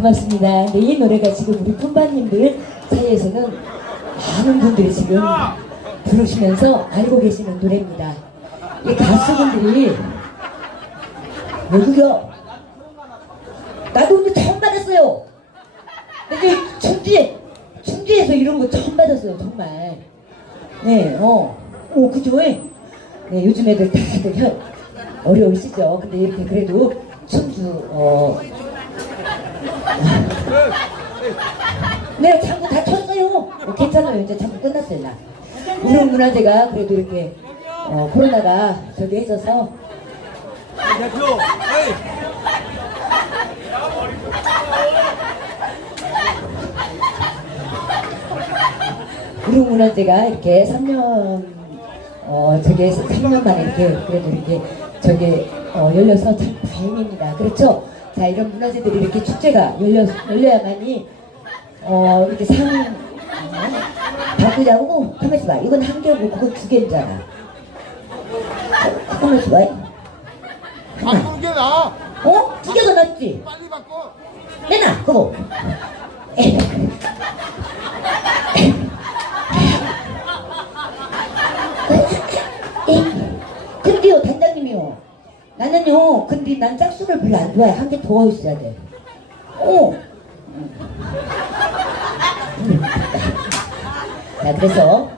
고맙습니다. 네, 이 노래가 지금 우리 품바님들 사이에서는 많은 분들이 지금 부르시면서 알고 계시는 노래입니다. 이 가수분들이 외국이요. 나도 오늘 처음 받았어요. 근데 충주에, 충주에서 이런 거 처음 받았어요, 정말. 네, 어. 오, 그죠? 네, 요즘 애들 다들 현, 어려우시죠? 근데 이렇게 그래도 충주, 어. 네, 장구 다 쳤어요. 어, 괜찮아요. 이제 장구 끝났어요, 나. 우리 문화재가 그래도 이렇게, 어, 코로나가 저기 해줘서 대표, 에이. 우리 문화재가 이렇게 3년, 어, 저기 3년 만에 이렇게, 그래도 이렇게, 저기, 어, 열려서 참 다행입니다. 그렇죠? 자, 이런 문화재들이 이렇게 축제가 열려, 열려야만이, 어, 이렇게 상, 어, 바꾸자고? 가만히 있어 봐. 이건 한 개고, 그건 두 개잖아. 가만히 있어봐. 하나. 바꾸는 게 나아. 어? 두 개가 낫지? 빨리 바꿔. 내놔, 그거. 에이. 에이. 근데요, 단장님이요. 나는요, 근데 난 짝수를 별로 안 좋아해. 한 개 더 있어야 돼. 어. 음. 자, 그래서.